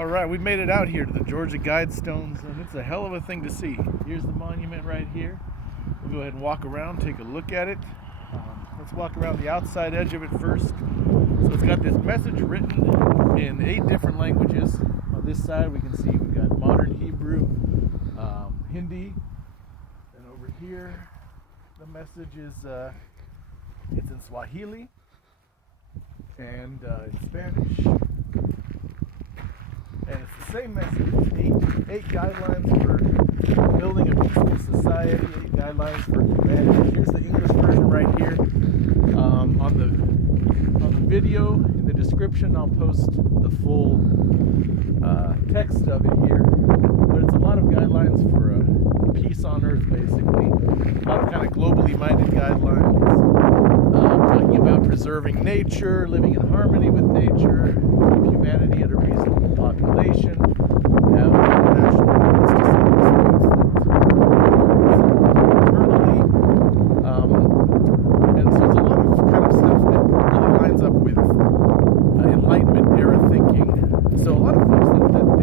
All right, we made it out here to the Georgia Guidestones, and it's a hell of a thing to see. Here's the monument right here. We'll go ahead and walk around, take a look at it. Let's walk around the outside edge of it first. So it's got this message written in 8 different languages. On this side, we can see we've got modern Hebrew, Hindi, and over here, the message is it's in Swahili and in Spanish. And it's the same message, eight guidelines for building a peaceful society, 8 guidelines for humanity. Here's the English version right here. On the video, in the description, I'll post the full text of it here. But it's a lot of guidelines for peace on earth, basically. A lot of kind of globally minded guidelines. Talking about preserving nature, living in harmony with nature, keep humanity at a reasonable population, have national rights to settle disputes internally, and so it's a lot of kind of stuff that really lines up with Enlightenment era thinking. So a lot of folks think that the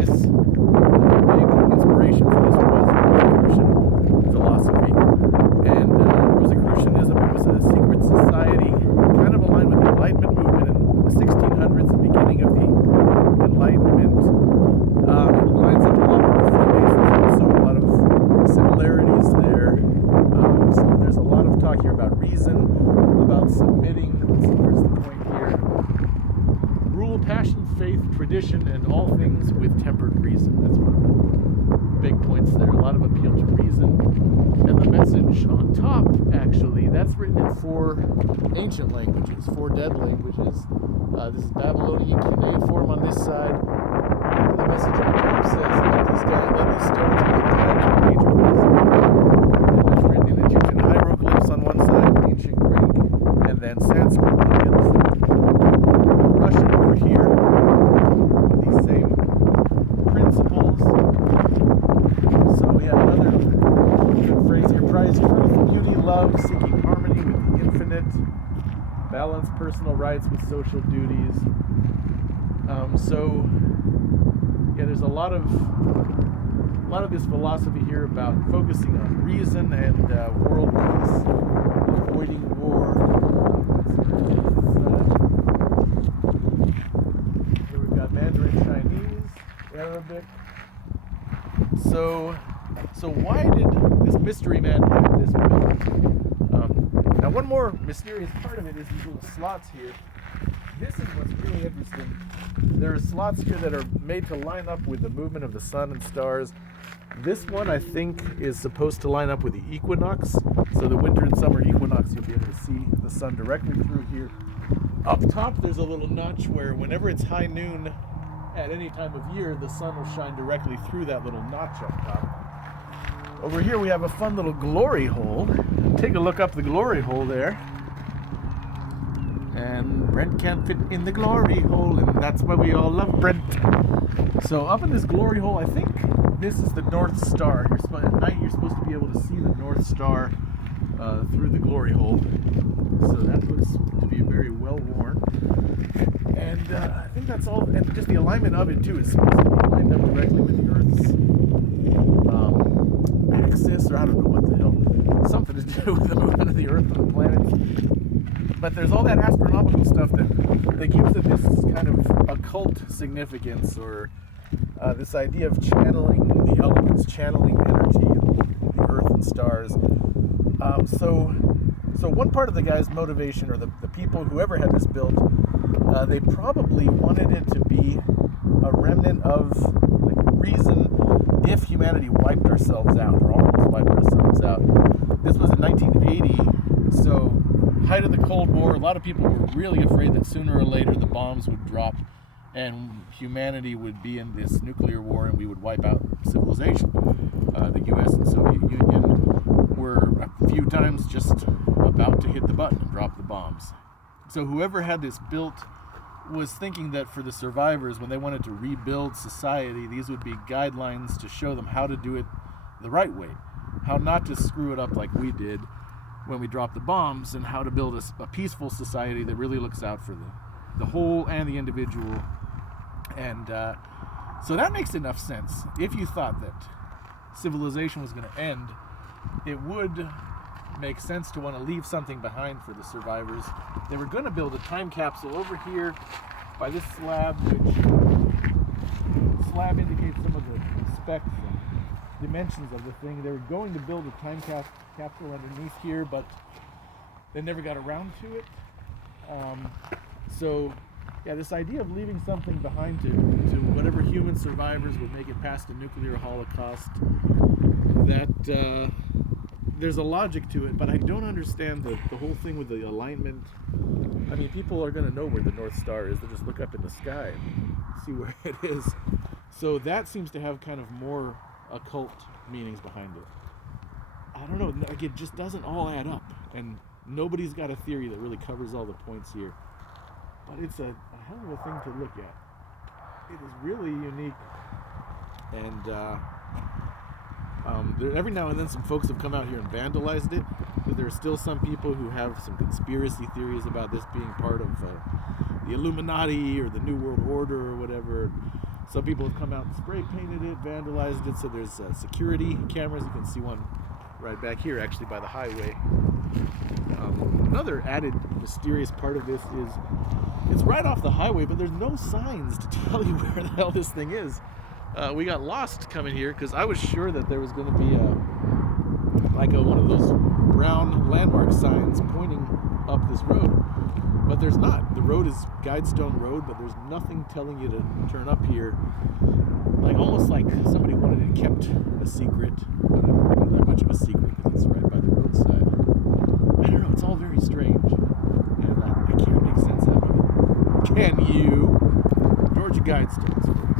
big inspiration for this was Rosicrucian philosophy. And Rosicrucianism, it was a secret society, kind of aligned with the Enlightenment movement in the 1600s, the beginning of the Enlightenment. It lines up a lot with the Freemasons, also a lot of similarities there. So there's a lot of talk here about reason, about submitting. So here's the point here. Rule, passion, faith, tradition, and all things with tempered reason. That's one of the big points there. A lot of appeal to reason. And the message on top, actually, that's written in 4 ancient languages, 4 dead languages. This is Babylonian cuneiform on this side. And the message on top says, let these stones be a guide to the page of reason. And that's written in Egyptian hieroglyphs on one side, ancient Greek, and then Sanskrit on the other side. Russian over here, these same principles. So we have another phrase here: prize truth, beauty, love, seeking harmony with the infinite, balance personal rights with social duties. There's a lot of this philosophy here about focusing on reason and world peace, avoiding war. Here we've got Mandarin Chinese, Arabic. So why did this mystery man have this built? Now, one more mysterious part of it is these little slots here. This is what's really interesting. There are slots here that are made to line up with the movement of the sun and stars. This one, I think, is supposed to line up with the equinox. So the winter and summer equinox, you'll be able to see the sun directly through here. Up top, there's a little notch where whenever it's high noon at any time of year, the sun will shine directly through that little notch up top. Over here, we have a fun little glory hole. Take a look up the glory hole there. And Brent can't fit in the glory hole, and that's why we all love Brent. So up in this glory hole, I think this is the North Star. At night, you're supposed to be able to see the North Star through the glory hole. So that looks to be very well worn. And I think that's all. And just the alignment of it too is supposed to be lined up directly with the Earth's axis, or I don't know what the hell. Something to do with the movement of the Earth and the planets. But there's all that astronomical stuff that gives it this kind of occult significance, or this idea of channeling the elements, channeling energy, the earth and stars. So one part of the guy's motivation, or the people, whoever had this built, they probably wanted it to be a remnant of reason if humanity wiped ourselves out, or almost wiped ourselves out. This was in 1980, so height of the Cold War, a lot of people were really afraid that sooner or later the bombs would drop and humanity would be in this nuclear war and we would wipe out civilization. The US and Soviet Union were a few times just about to hit the button and drop the bombs. So whoever had this built was thinking that for the survivors, when they wanted to rebuild society, these would be guidelines to show them how to do it the right way, how not to screw it up like we did when we dropped the bombs, and how to build a peaceful society that really looks out for the whole and the individual. And So that makes enough sense. If you thought that civilization was going to end, it would make sense to want to leave something behind for the survivors. They were going to build a time capsule over here by this slab, which slab indicates some of the specs and dimensions of the thing. They were going to build a time capsule underneath here, but they never got around to it. So yeah, this idea of leaving something behind to whatever human survivors would make it past a nuclear holocaust, that there's a logic to it, but I don't understand the whole thing with the alignment. I mean, people are going to know where the North Star is. They'll just look up in the sky and see where it is. So that seems to have kind of more occult meanings behind it. I don't know, like, it just doesn't all add up, and nobody's got a theory that really covers all the points here. But it's a hell of a thing to look at. It is really unique, and every now and then some folks have come out here and vandalized it. But there are still some people who have some conspiracy theories about this being part of the Illuminati or the New World Order or whatever. Some people have come out and spray painted it, vandalized it. So there's security cameras. You can see one right back here, actually, by the highway. Another added mysterious part of this is it's right off the highway, but there's no signs to tell you where the hell this thing is. We got lost coming here because I was sure that there was going to be one of those brown landmark signs pointing up this road, but there's not. The road is Guidestone Road, but there's nothing telling you to turn up here. Like almost like somebody wanted it kept a secret, but not that much of a secret because it's right by the roadside. I don't know. It's all very strange, and I can't make sense out of it. Can you? Georgia Guidestones.